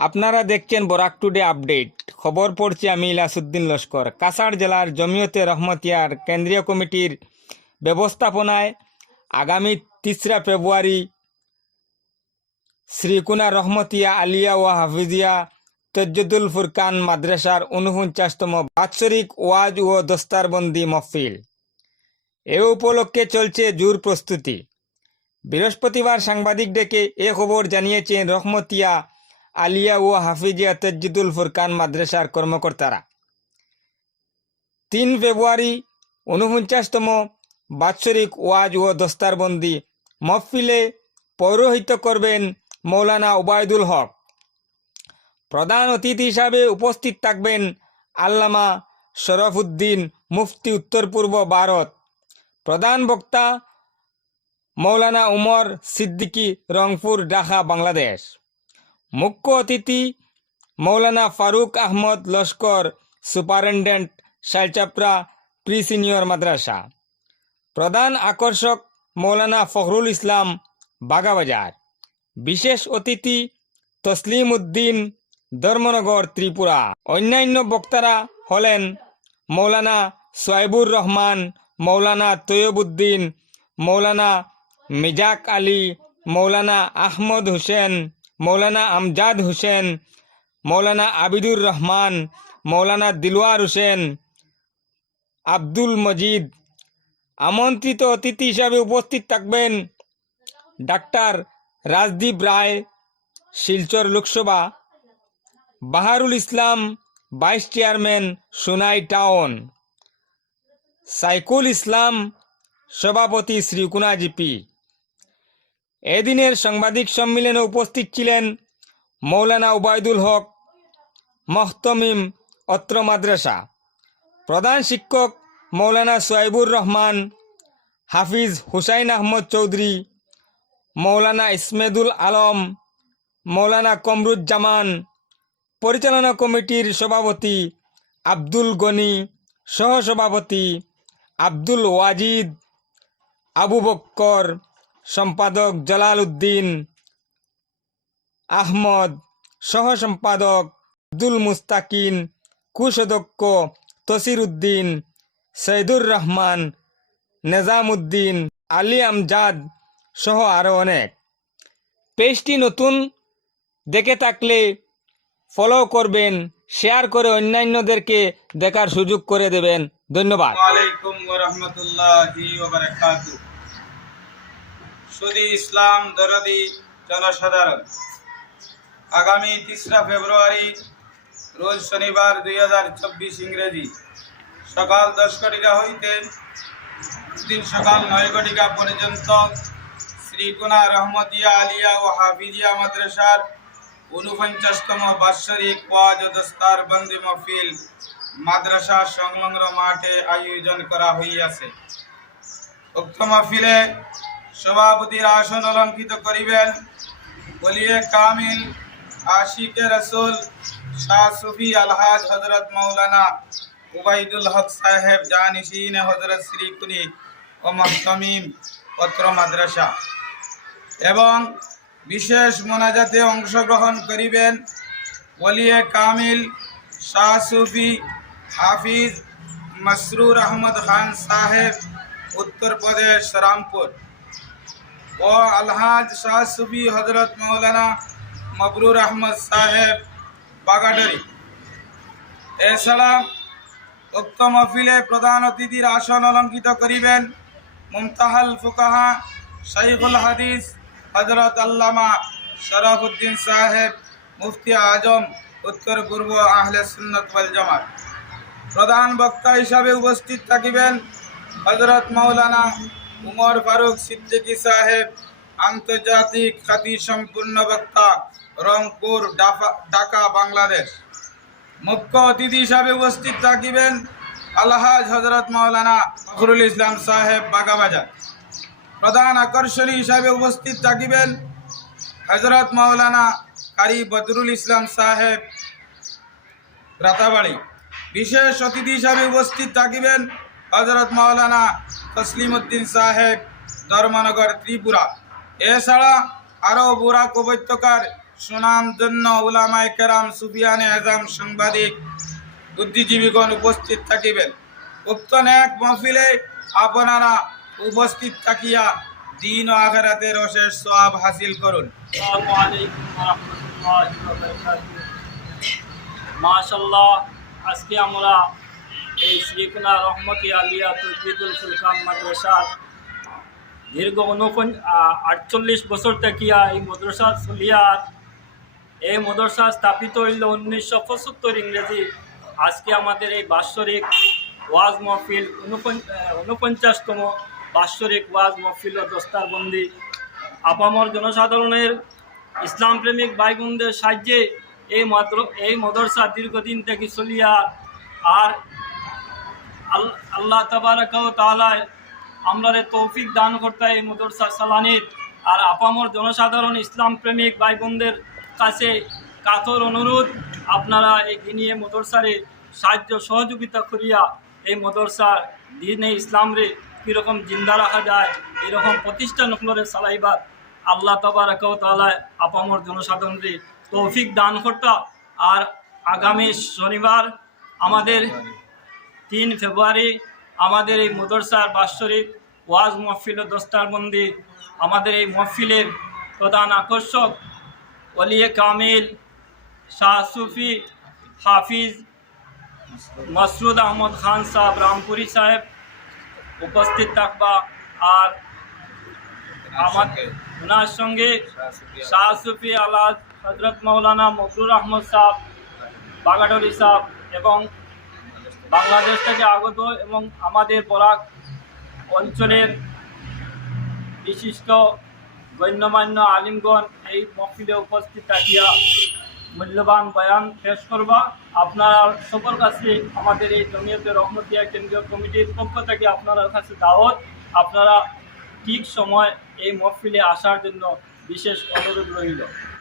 আপনারা দেখছেন Barak today update. খবর পড়ছি আমি ইলাসুদ্দিন লস্কর। কাছাড় জেলার জমিয়তে রহমতিয়ার কেন্দ্রীয় কমিটির ব্যবস্থাপনায় আগামী 3 ফেব্রুয়ারি শ্রীকুনা রহমতিয়া আলিয়া ও হাফিজিয়া তজ্জুদুল ফুরকান মাদ্রাসার 49তম বাৎসরিক ওয়াজ ও দস্তারবন্দি মহফিল। এ উপলক্ষে চলছে জোর প্রস্তুতি। বৃহস্পতিবার সাংবাদিক ডেকে এ খবর জানিয়েছেন রহমতিয়া আলিয়া ও হাফিজিয়া তজ্জুদুল ফুরকান মাদ্রাসার কর্মকর্তারা। 3 ফেব্রুয়ারি 49তম বাৎসরিক ওয়াজ ও দস্তারবন্দি মহফিলে পৌরোহিত্য করবেন মৌলানা উবায়দুল হক। প্রধান অতিথি হিসাবে উপস্থিত থাকবেন আল্লামা শরফুদ্দিন, মুফতি উত্তর পূর্ব ভারত। প্রধান বক্তা মৌলানা উমর সিদ্দিকী, রংপুর, ঢাকা, বাংলাদেশ। মুখ্য অতিথি Maulana Farooq Ahmad Laskar, superintendent, Shailchapra pre senior madrasa. প্রধান আকর্ষক মৌলানা ফখরুল ইসলাম, বাগাবাজার। বিশেষ অতিথি তসলিম উদ্দিন, ধর্মনগর, ত্রিপুরা। অন্যান্য বক্তারা হলেন মৌলানা সোয়াইবুর রহমান, মৌলানা তৈয়বুদ্দিন, মৌলানা মিজাক আলী, মৌলানা আহমদ হুসেন, মৌলানা আমজাদ হুসেন, মৌলানা আবিদুর রহমান, মৌলানা দিলওয়ার হোসেন, আব্দুল মজিদ। আমন্ত্রিত অতিথি হিসাবে উপস্থিত থাকবেন ডাক্তার রাজদীপ রায়, শিলচর লোকসভা, বাহারুল ইসলাম, ভাইস চেয়ারম্যান, সোনাই টাউন, সাইকুল ইসলাম, সভাপতি, শ্রীকুনা জিপি। এদিনের সাংবাদিক সম্মেলনে উপস্থিত ছিলেন মৌলানা উবায়দুল হক, মহতমিম, অত্র মাদ্রাসা। প্রধান শিক্ষক মৌলানা সোয়াইবুর রহমান, হাফিজ হুসাইন আহমদ চৌধুরী, মৌলানা ইসমেদুল আলম, মৌলানা কমরুজ্জামান। পরিচালনা কমিটির সভাপতি আব্দুল গনি, সহসভাপতি আব্দুল ওয়াজিদ, আবু বক্কর, সম্পাদক জালাল উদ্দিন আহমদ, সহ সম্পাদক আব্দুল মুস্তাকিন, কোষাধ্যক্ষ তসির উদ্দিন, সৈদুর রহমান, নেজামুদ্দিন, আলী আমজাদ সহ আরও অনেক। পেজটি নতুন দেখে থাকলে ফলো করবেন, শেয়ার করে অন্যান্যদেরকে দেখার সুযোগ করে দেবেন। ধন্যবাদ। ওয়ালাইকুম রাহমাতুল্লাহি ওয়া বারাকাতুহু। সুদী ইসলাম দরদি জনসাধারণ, আগামী 3 ফেব্রুয়ারি রোজ শনিবার 2024 ইংরেজি সকাল 10 ঘটিকা হইতে দিন সকাল 9 ঘটিকা পর্যন্ত শ্রীকুনা রহমতিয়া আলিয়া ও হাফিজিয়া মাদ্রাসার 49তম বাৎসরিক ওয়াজ ও দস্তারবন্দি মহফিল মাদ্রাসা সংলগ্ন মাঠে আয়োজন করা হইয়াছে। উক্ত মাহফিলে সভাপতির আসন অলঙ্কৃত করিবেন ওলিয়ে কামিল, আশিকে রসুল, শাহ সুফি আলহাজ হযরত মৌলানা উবাইদুল হক সাহেব, জানিশিন হযরত শ্রীকুনি ও মহতমিম, অত্র মাদ্রাসা। এবং বিশেষ মোনাজাতে অংশগ্রহণ করিবেন ওলিয়ে কামিল, শাহ সুফি হাফিজ মসরুর আহমদ খান সাহেব, উত্তরপ্রদেশ, রামপুর, ও আলহাজ শাহ সুফি হযরত মৌলানা মবরুর আহমদ সাহেব, বাগাডারি। এছাড়া উক্ত মহফিলে প্রধান অতিথির আসন অলঙ্কৃত করিবেন মুমতাহাল ফুকাহা শাইখুল হাদিস হযরত আল্লামা শরফুদ্দিন সাহেব, মুফতি আজম, উত্তর পূর্ব, আহলে সুন্নাত ওয়াল জামাত। প্রধান বক্তা হিসাবে উপস্থিত থাকিবেন হযরত মৌলানা উমর ফারুক সিদ্দিকী সাহেব, আন্তর্জাতিক খ্যাতি সম্পূর্ণ বক্তা, রংপুর, ঢাকা, বাংলাদেশ। মুখ্য অতিথি হিসাবে উপস্থিত থাকিবেন আলহাজ হযরত মৌলানা ফখরুল ইসলাম সাহেব, বাগাবাজার। প্রধান আকর্ষণী হিসাবে উপস্থিত থাকিবেন হযরত মৌলানা কারি বদরুল ইসলাম সাহেব, রাতাবাড়ি। বিশেষ অতিথি হিসাবে উপস্থিত থাকিবেন হযরত মৌলানা তসলিম উদ্দিন সাহেব, ধর্মনগর, ত্রিপুরা। এছাড়া আরও বরাক উপত্যকার সুনামধন্য উলামায়ে কেরাম, সুফিয়ানে আজম, সাংবাদিক, বুদ্ধিজীবীগণ উপস্থিত থাকিবেন। উক্ত নেক মাহফিলে আপনারা উপস্থিত থাকিয়া দিন ও আখিরাতের অশেষ সওয়াব হাসিল করুন। আসসালামু আলাইকুম ওয়া রাহমাতুল্লাহি ওয়া বারাকাতুহু। মাশাআল্লাহ, আজকে আমরা এই শ্রীকুনা রহমতি আলিয়া তৌহিদুল ফুরকান মাদ্রাসার দীর্ঘ 48 বছর থাকিয়া এই মাদ্রাসা চলিয়ার। এই মাদ্রাসা স্থাপিত হইল 1975 ইংরেজি। আজকে আমাদের এই বাৎসরিক ওয়াজ মাহফিল 49তম বাৎসরিক ওয়াজ মাহফিল ও দস্তারবন্দি। আপামর জনসাধারণের ইসলাম প্রেমিক ভাই বোনদের সাহায্যে এই মাদ্রাসা দীর্ঘদিন থেকে চলিয়া। আর আল্লাহ তাবারাকা ওয়া তাআলা আমরারে তৌফিক দান করতে এই মাদ্রাসা চালানির। আর আপামর জনসাধারণ ইসলাম প্রেমিক ভাই বোনদের কাছে কাতর অনুরোধ, আপনারা এই দিনিয়ে মাদ্রাসারে সাহায্য সহযোগিতা করিয়া এই মাদ্রাসা দিনে ইসলামরে কীরকম জিন্দা রাখা যায় এরকম প্রতিষ্ঠানগুলোরে চালাইবার আল্লাহ তাবারাকা ওয়া তাআলা আপামর জনসাধারণরে তৌফিক দান করতা। আর আগামী শনিবার আমাদের 3 ফেব্রুয়ারি আমাদের এই মাদ্রাসার বাৎসরিক ওয়াজ মাহফিল ও দস্তারবন্দি। আমাদের এই মাহফিলের প্রধান আকর্ষক ওলিয়ে কামিল শাহ সুফি হাফিজ মাসরুদ আহমদ খান সাহেব রামপুরি সাহেব উপস্থিত থাকবা। আর ওনার সঙ্গে শাহ সুফি আলা হজরত মৌলানা মকরুর আহমদ সাহেব বাগাডরি সাহেব এবং বাংলাদেশ থেকে আগত এবং আমাদের বরাক অঞ্চলের বিশিষ্ট গণ্যমান্য আলিমগণ এই মহফিলে উপস্থিত থাকিয়া মূল্যবান বয়ান পেশ করবা। আপনারা সকল কাছে আমাদের এই জমিয়তে রহমতিয়া কেন্দ্রীয় কমিটির পক্ষ থেকে আপনার কাছে দাওয়াত, আপনারা ঠিক সময় এই মহফিলে আসার জন্য বিশেষ অনুরোধ রইল।